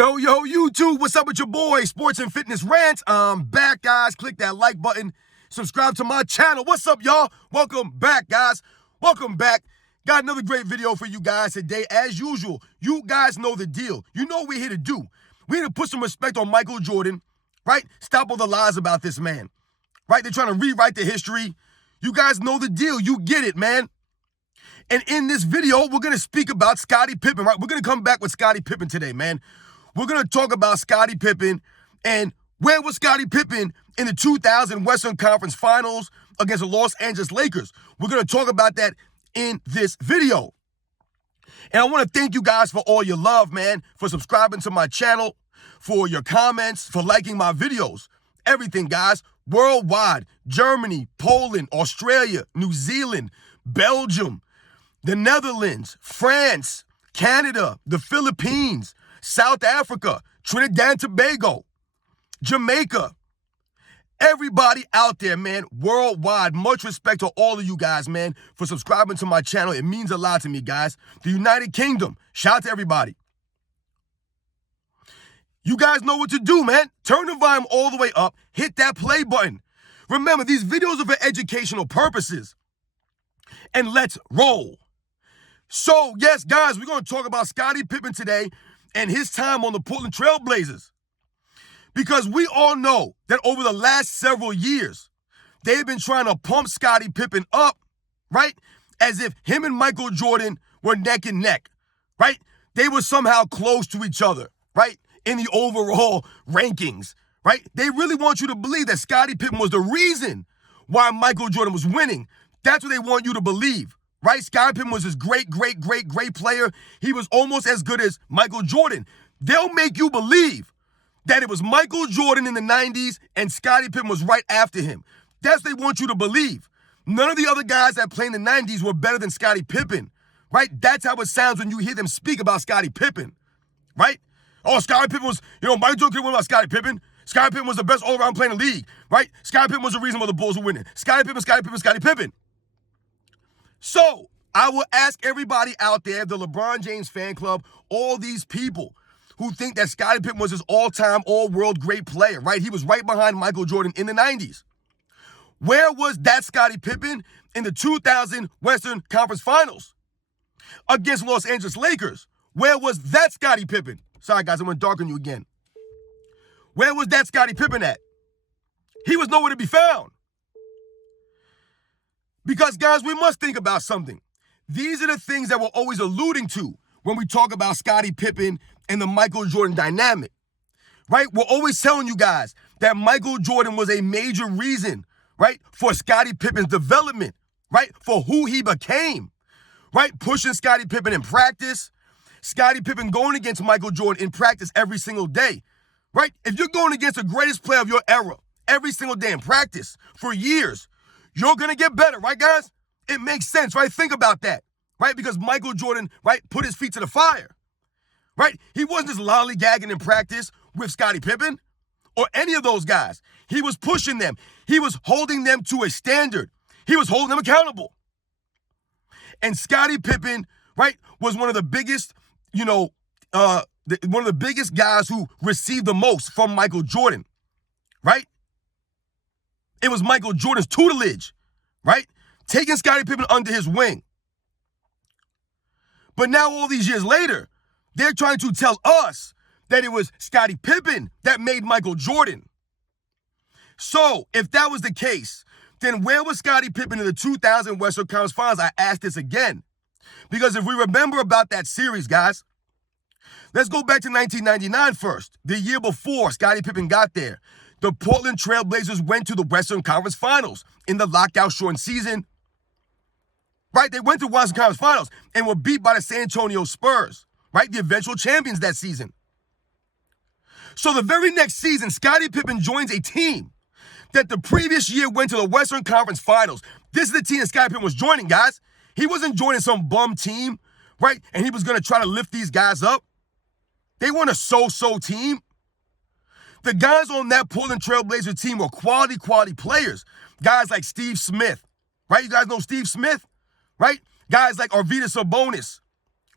Yo, YouTube, what's up with your boy, Sports and Fitness Rants? I'm back, guys. Click that like button. Subscribe to my channel. What's up, y'all? Welcome back, guys. Welcome back. Got another great video for you guys today. As usual, you guys know the deal. You know what we're here to do. We're here to put some respect on Michael Jordan, right? Stop all the lies about this man, right? They're trying to rewrite the history. You guys know the deal. You get it, man. And in this video, we're going to speak about Scottie Pippen, right? We're going to come back with Scottie Pippen today, man. We're going to talk about Scottie Pippen and where was Scottie Pippen in the 2000 Western Conference Finals against the Los Angeles Lakers. We're going to talk about that in this video. And I want to thank you guys for all your love, man, for subscribing to my channel, for your comments, for liking my videos. Everything, guys, worldwide, Germany, Poland, Australia, New Zealand, Belgium, the Netherlands, France, Canada, the Philippines, South Africa, Trinidad and Tobago, Jamaica, everybody out there, man, worldwide. Much respect to all of you guys, man, for subscribing to my channel. It means a lot to me, guys. The United Kingdom, shout out to everybody. You guys know what to do, man. Turn the volume all the way up. Hit that play button. Remember, these videos are for educational purposes. And let's roll. So, yes, guys, we're going to talk about Scottie Pippen today and his time on the Portland Trail Blazers. Because we all know that over the last several years, they've been trying to pump Scottie Pippen up, right? As if him and Michael Jordan were neck and neck, right? They were somehow close to each other, right? In the overall rankings, right? They really want you to believe that Scottie Pippen was the reason why Michael Jordan was winning. That's what they want you to believe. Right? Scottie Pippen was this great player. He was almost as good as Michael Jordan. They'll make you believe that it was Michael Jordan in the 90s and Scottie Pippen was right after him. That's what they want you to believe. None of the other guys that played in the 90s were better than Scottie Pippen. Right? That's how it sounds when you hear them speak about Scottie Pippen. Right? Oh, Scottie Pippen was, Michael Jordan couldn't win about Scottie Pippen. Scottie Pippen was the best all-around player in the league. Right? Scottie Pippen was the reason why the Bulls were winning. Scottie Pippen. So, I will ask everybody out there, the LeBron James fan club, all these people who think that Scottie Pippen was his all-time, all-world great player, right? He was right behind Michael Jordan in the 90s. Where was that Scottie Pippen in the 2000 Western Conference Finals against Los Angeles Lakers? Where was that Scottie Pippen? Sorry, guys, I'm going to darken you again. Where was that Scottie Pippen at? He was nowhere to be found. Because, guys, we must think about something. These are the things that we're always alluding to when we talk about Scottie Pippen and the Michael Jordan dynamic, right? We're always telling you guys that Michael Jordan was a major reason, right, for Scottie Pippen's development, right, for who he became, right? Pushing Scottie Pippen in practice, Scottie Pippen going against Michael Jordan in practice every single day, right? If you're going against the greatest player of your era every single day in practice for years, you're going to get better, right, guys? It makes sense, right? Think about that, right? Because Michael Jordan, right, put his feet to the fire, right? He wasn't just lollygagging in practice with Scottie Pippen or any of those guys. He was pushing them. He was holding them to a standard. He was holding them accountable. And Scottie Pippen, right, was one of the biggest, one of the biggest guys who received the most from Michael Jordan, right? It was Michael Jordan's tutelage, right? Taking Scottie Pippen under his wing. But now all these years later, they're trying to tell us that it was Scottie Pippen that made Michael Jordan. So if that was the case, then where was Scottie Pippen in the 2000 Western Conference Finals? I ask this again. Because if we remember about that series, guys, let's go back to 1999 first, the year before Scottie Pippen got there. The Portland Trail Blazers went to the Western Conference Finals in the lockout-shortened season. Right? They went to the Western Conference Finals and were beat by the San Antonio Spurs, right? The eventual champions that season. So the very next season, Scottie Pippen joins a team that the previous year went to the Western Conference Finals. This is the team that Scottie Pippen was joining, guys. He wasn't joining some bum team, right? And he was going to try to lift these guys up. They weren't a so-so team. The guys on that Portland Trail Blazer team were quality players. Guys like Steve Smith, right? You guys know Steve Smith, right? Guys like Arvydas Sabonis,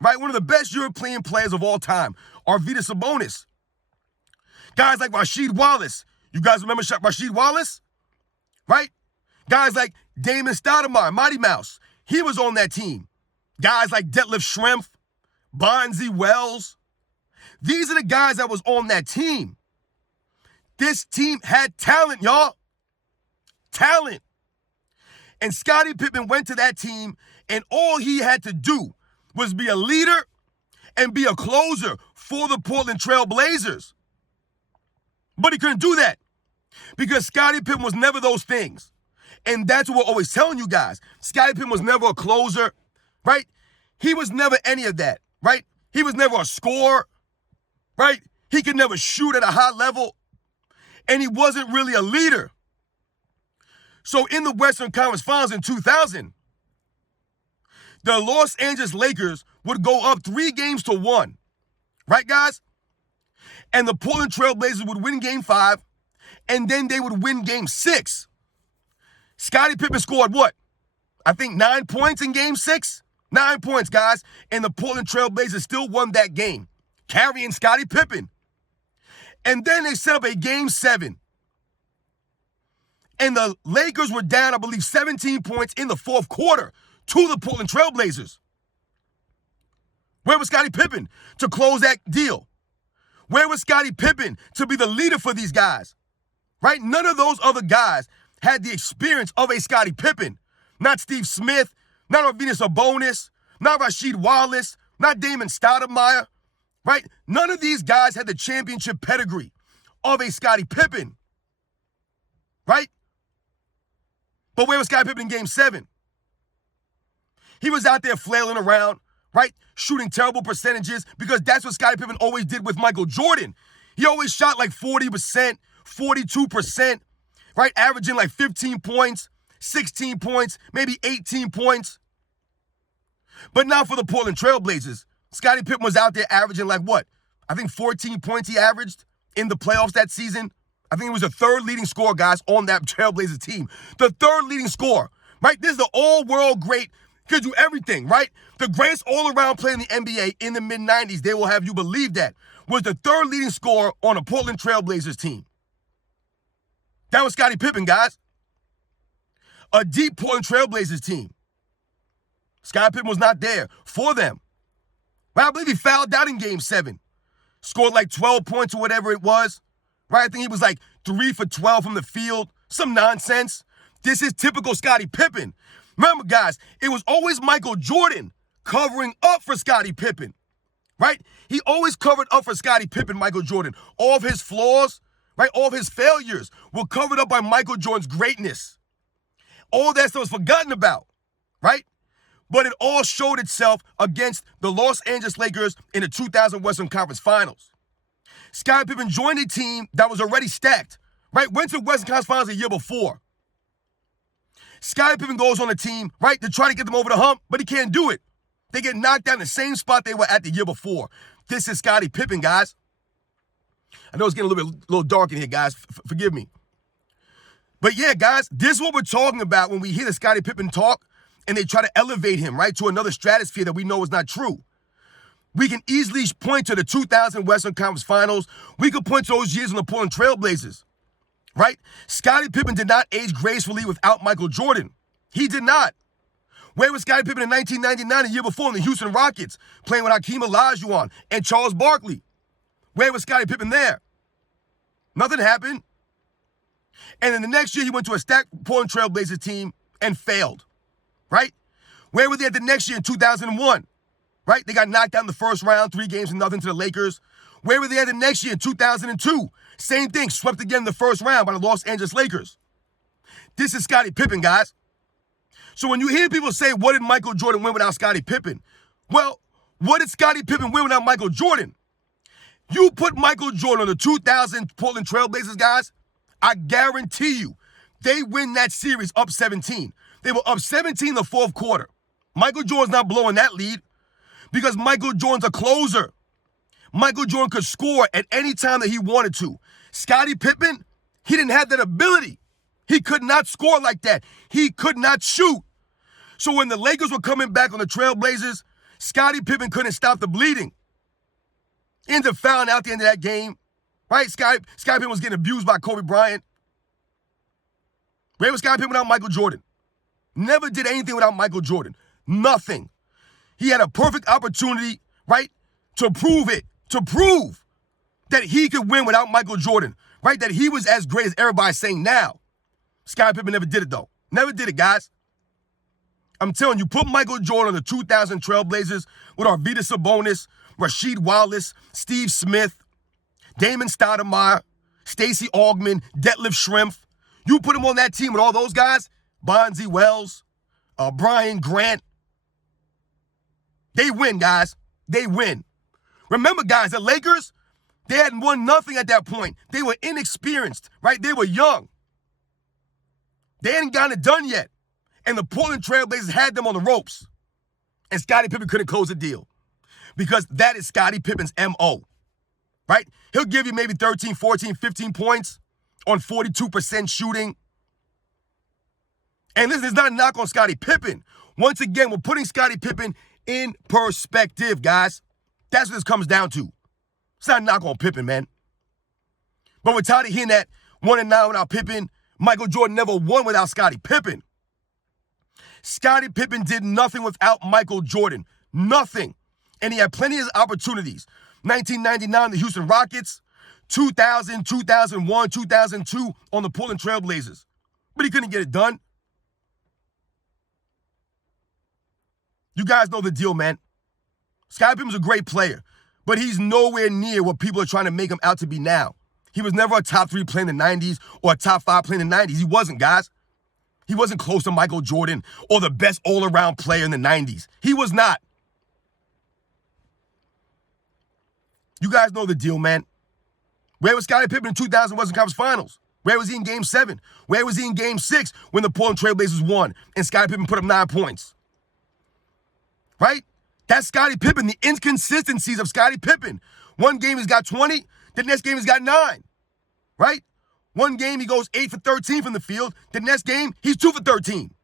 right? One of the best European players of all time, Arvydas Sabonis, Guys like Rasheed Wallace. You guys remember Rasheed Wallace? Right? Guys like Damon Stoudemire, Mighty Mouse. He was on that team. Guys like Detlef Schrempf, Bonzi Wells. These are the guys that was on that team. This team had talent, y'all. Talent. And Scottie Pippen went to that team, and all he had to do was be a leader and be a closer for the Portland Trail Blazers. But he couldn't do that because Scottie Pippen was never those things. And that's what we're always telling you guys. Scottie Pippen was never a closer, right? He was never any of that, right? He was never a scorer, right? He could never shoot at a high level. And he wasn't really a leader. So in the Western Conference Finals in 2000, the Los Angeles Lakers would go up 3-1, right, guys? And the Portland Trail Blazers would win Game 5, and then they would win Game 6. Scottie Pippen scored what? I think 9 points in Game 6? 9 points, guys. And the Portland Trail Blazers still won that game, carrying Scottie Pippen. And then they set up a Game 7. And the Lakers were down, I believe, 17 points in the fourth quarter to the Portland Trail Blazers. Where was Scottie Pippen to close that deal? Where was Scottie Pippen to be the leader for these guys? Right? None of those other guys had the experience of a Scottie Pippen. Not Steve Smith, not Arvydas Sabonis, not Rasheed Wallace, not Damon Stoudemire. Right? None of these guys had the championship pedigree of a Scottie Pippen. Right? But where was Scottie Pippen in Game 7? He was out there flailing around, right? Shooting terrible percentages because that's what Scottie Pippen always did with Michael Jordan. He always shot like 40%, 42%, right? Averaging like 15 points, 16 points, maybe 18 points. But now for the Portland Trail Blazers, Scottie Pippen was out there averaging like what? I think 14 points he averaged in the playoffs that season. I think he was the third leading scorer, guys, on that Trailblazers team. The third leading scorer, right? This is the all-world great, could do everything, right? The greatest all-around player in the NBA in the mid-90s, they will have you believe that, was the third leading scorer on a Portland Trailblazers team. That was Scottie Pippen, guys. A deep Portland Trailblazers team. Scottie Pippen was not there for them. Right? I believe he fouled out in Game 7. Scored like 12 points or whatever it was. Right? I think he was like 3 for 12 from the field. Some nonsense. This is typical Scottie Pippen. Remember, guys, it was always Michael Jordan covering up for Scottie Pippen. Right? He always covered up for Scottie Pippen, Michael Jordan. All of his flaws, right? All of his failures were covered up by Michael Jordan's greatness. All that stuff was forgotten about. Right? But it all showed itself against the Los Angeles Lakers in the 2000 Western Conference Finals. Scottie Pippen joined a team that was already stacked, right? Went to the Western Conference Finals a year before. Scottie Pippen goes on a team, right, to try to get them over the hump, but he can't do it. They get knocked down the same spot they were at the year before. This is Scottie Pippen, guys. I know it's getting a little dark in here, guys. Forgive me. But yeah, guys, this is what we're talking about when we hear the Scottie Pippen talk and they try to elevate him, right, to another stratosphere that we know is not true. We can easily point to the 2000 Western Conference Finals. We could point to those years on the Portland Trail Blazers, right? Scottie Pippen did not age gracefully without Michael Jordan. He did not. Where was Scottie Pippen in 1999, the year before, in the Houston Rockets, playing with Hakeem Olajuwon and Charles Barkley? Where was Scottie Pippen there? Nothing happened. And then the next year, he went to a stacked Portland Trail Blazers team and failed, right? Where were they at the next year in 2001? Right? They got knocked out in the first round, 3-0 to the Lakers. Where were they at the next year in 2002? Same thing, swept again in the first round by the Los Angeles Lakers. This is Scottie Pippen, guys. So when you hear people say, what did Michael Jordan win without Scottie Pippen? Well, what did Scottie Pippen win without Michael Jordan? You put Michael Jordan on the 2000 Portland Trail Blazers, guys, I guarantee you, they win that series up 17. They were up 17 in the fourth quarter. Michael Jordan's not blowing that lead. Because Michael Jordan's a closer. Michael Jordan could score at any time that he wanted to. Scottie Pippen, he didn't have that ability. He could not score like that. He could not shoot. So when the Lakers were coming back on the Trailblazers, Scottie Pippen couldn't stop the bleeding. Ended up fouling out the end of that game. right? Scottie Pippen was getting abused by Kobe Bryant. Where was Scottie Pippen without Michael Jordan? Never did anything without Michael Jordan. Nothing. He had a perfect opportunity, right, to prove it, to prove that he could win without Michael Jordan, right, that he was as great as everybody's saying now. Scottie Pippen never did it, though. Never did it, guys. I'm telling you, put Michael Jordan on the 2000 Trailblazers with Arvydas Sabonis, Rasheed Wallace, Steve Smith, Damon Stoudemire, Stacey Augmon, Detlef Schrempf. You put him on that team with all those guys, Bonzi Wells, Brian Grant. They win, guys. They win. Remember, guys, the Lakers, they hadn't won nothing at that point. They were inexperienced, right? They were young. They hadn't gotten it done yet. And the Portland Trailblazers had them on the ropes. And Scottie Pippen couldn't close the deal. Because that is Scottie Pippen's M.O., right? He'll give you maybe 13, 14, 15 points on 42% shooting. And listen, it's not a knock on Scottie Pippen. Once again, we're putting Scottie Pippen in perspective, guys. That's what this comes down to. It's not a knock on Pippen, man. But we're tired of hearing that 1-9 without Pippen. Michael Jordan never won without Scottie Pippen. Scottie Pippen did nothing without Michael Jordan. Nothing. And he had plenty of opportunities. 1999, the Houston Rockets. 2000, 2001, 2002 on the Portland Trailblazers. But he couldn't get it done. You guys know the deal, man. Scottie Pippen's a great player, but he's nowhere near what people are trying to make him out to be now. He was never a top 3 player in the 90s or a top 5 player in the 90s. He wasn't, guys. He wasn't close to Michael Jordan or the best all-around player in the 90s. He was not. You guys know the deal, man. Where was Scottie Pippen in 2000 Western Conference Finals? Where was he in Game 7? Where was he in Game 6 when the Portland Trailblazers won and Scottie Pippen put up 9 points? Right? That's Scottie Pippen, the inconsistencies of Scottie Pippen. One game he's got 20, the next game he's got 9. Right? One game he goes 8 for 13 from the field, the next game he's 2 for 13.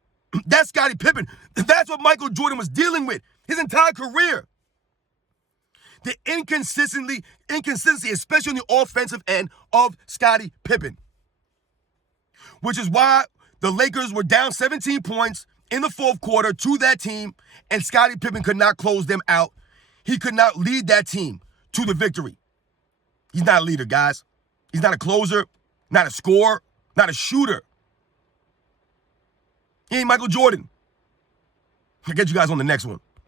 That's Scottie Pippen. That's what Michael Jordan was dealing with his entire career. The inconsistency, especially on the offensive end of Scottie Pippen. Which is why the Lakers were down 17 points in the fourth quarter to that team, and Scottie Pippen could not close them out. He could not lead that team to the victory. He's not a leader, guys. He's not a closer, not a scorer, not a shooter. He ain't Michael Jordan. I'll get you guys on the next one.